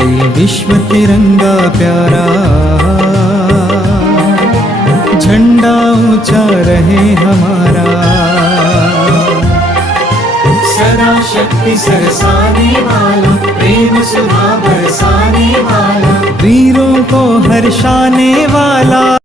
विजयी विश्व तिरंगा प्यारा। झंडा ऊँचा रहे हमारा। सरा शक्ति सरसाने वाला प्रेम सुधा बरसाने वाला। वीरों को हर्षाने वाला।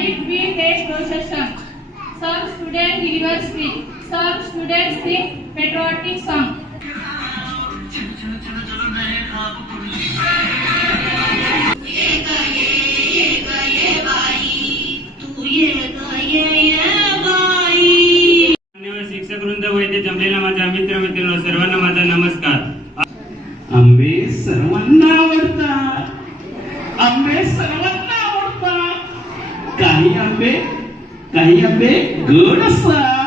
Light with a procession. Some students deliver speech. Some students sing patriotic song. शिक्षक वृंद व जमलेला माझा मित्र मित्रांनो सर्वांना आवडतात काही आंबे काही आंबे गोड असतात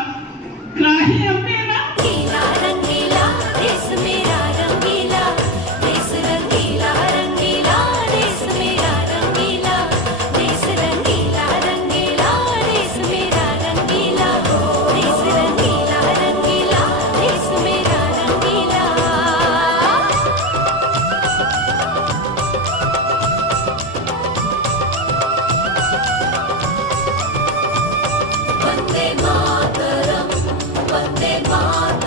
Senhor.